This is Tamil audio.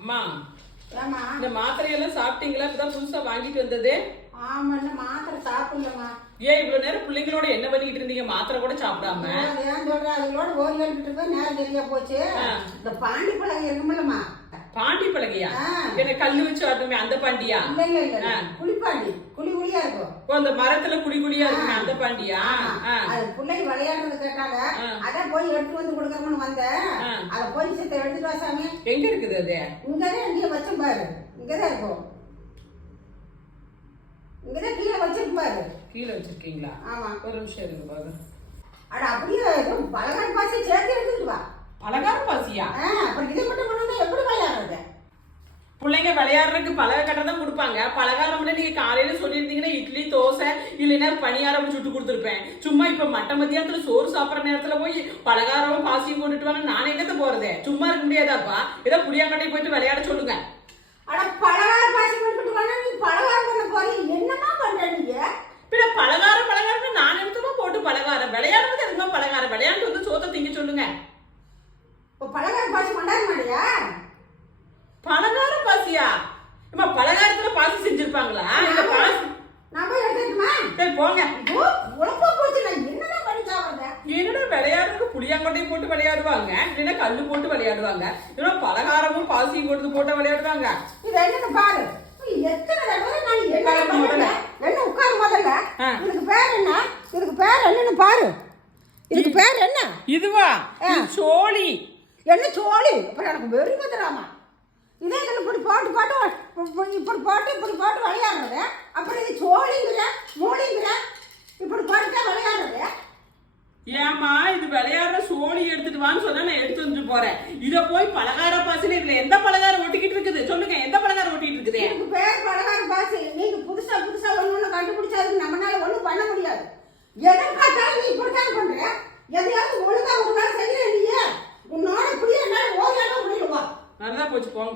அம்மா ஏமா இந்த மாத்திரையெல்லாம் சாப்பிட்டீங்களா? இப்பதான் புதுசா வாங்கிட்டு வந்தது. ஆமா இல்ல மாத்திரை சாப்பிடலமா. ஏன் இவ்வளவு நேரம் பிள்ளைங்களோட என்ன பண்ணிட்டு இருந்தீங்க? மாத்திரை கூட சாப்பிடாம? ஏன் சொல்ற, அதுகளோட ஓடி எழுப்பிட்டு போய் நேரம் சரியா போச்சு. இந்த பாண்டி பழகம் இருக்குமில்லமா? பாண்டி பழகையா? என்ன கல்லு வச்சு ஆட்டுமே அந்த பாண்டியா? இல்ல இல்ல இல்ல, குளிப்பாண்டி குழி குழியா இருக்கும். அந்த மரத்துல குடி குழியா இருக்குமே அந்த பாண்டியா? அது பிள்ளைங்க விளையாடுறது கேட்டாங்க, அதான் போய் எடுத்து வந்து கொடுக்கறோம்னு வந்தேன். அத போய் சித்த எடுத்துட்டு வா சாமி. எங்க இருக்குது அது? இங்கதான் எங்கேயும் வச்சோம் பாரு, இங்கதான் இருக்கும். இங்கதான் கீழே வச்சிருக்கும் பாரு. கீழே வச்சிருக்கீங்களா? ஆமா. ஒரு நிமிஷம் இருங்க பாரு. அட அப்படியே பலகாரம் பாசி சேர்த்து எடுத்துட்டு வா. பலகாரம் பாசியா? அப்புறம் இதை மட்டும் பண்ணா எப்படி விளையாடுறது? பிள்ளைங்க விளையாடுறதுக்கு பலக கடை தான் கொடுப்பாங்க. பலகாரம்ல நீங்க காலையில சொல்லியிருந்தீங்கன்னா இட்லி தோசை இல்லைன்னா பணியாரம் சுட்டு கொடுத்துருப்பேன். சும்மா இப்ப மட்ட மத்தியானத்துல சோறு சாப்பிட்ற நேரத்துல போய் பலகாரமும் பாசியும் கொண்டுட்டு வாங்க, நான் எங்கத்த போறது? சும்மா இருக்க முடியாதாப்பா? ஏதோ புளியாங்கட்டை போயிட்டு விளையாட சொல்லுங்க. அட பலகாரம் பாசி கொண்டுட்டு வாங்க, நீ பலகாரம் பண்ண போறீங்க, என்னமா பண்ற நீங்க? பின்ன பலகாரம்னு நான் எடுத்துமா போட்டு பலகாரம் விளையாடுறது எதுமா? பலகாரம் விளையாண்டு வந்து சோத்த திங்க சொல்லுங்க. பலகாரம் பாசி கொண்டாட மாட்டியா? பலகாரம் பாசியா? இம்மா பலகாரத்துல பாசி செஞ்சிருப்பாங்களா? இல்ல பாசி நான் போய் எடுத்துட்டுமா? சரி போங்க. உழப்பா போச்சு, நான் என்னதான் பண்ணி சாப்பிடுறேன்? என்னடா விளையாடுறதுக்கு புளியாங்கொட்டையும் போட்டு விளையாடுவாங்க, இல்லைன்னா கல்லு போட்டு விளையாடுவாங்க, இல்லைன்னா பலகாரமும் பாசியும் கொடுத்து போட்டு விளையாடுவாங்க. இது என்னன்னு பாரு. எத்தனை தடவை நான் என்ன உட்காரு முதல்ல. இதுக்கு பேர் என்ன? இதுக்கு பேர் என்னன்னு பாரு. இதுக்கு பேர் என்ன? இதுவா? சோழி. என்ன சோழி? அப்புறம் எனக்கு வெறி வந்துடாமா. இதே இதில் இப்படி போட்டு இப்படி போட்டு விளையாடுறது. அப்புறம் இது சோழிங்கிற மூலிங்கிற இப்படி போட்டுட்டா விளையாடுறது. ஏமா இது விளையாடுற சோழி எடுத்துட்டு வான்னு சொன்னா நான் எடுத்து வந்துட்டு போறேன். இத போய் பலகார பாசில இதுல எந்த பலகாரம் ஒட்டிக்கிட்டு இருக்குது? சொல்லுங்க, எந்த பலகாரம் ஒட்டிட்டு இருக்குது? எனக்கு பேர் பலகார பாசி. நீங்க புதுசா ஒண்ணு கண்டுபிடிச்சாது நம்மளால ஒண்ணும் பண்ண முடியாது. எதை பார்த்தாலும் நீ இப்படித்தான் பண்ற. எதையாவது ஒழுங்கா ஒரு நாள் செய்யற இல்லையே, உன்னோட இப்படியே என்னால ஓடியாட முடியல. நல்லா போச்சு போங்க.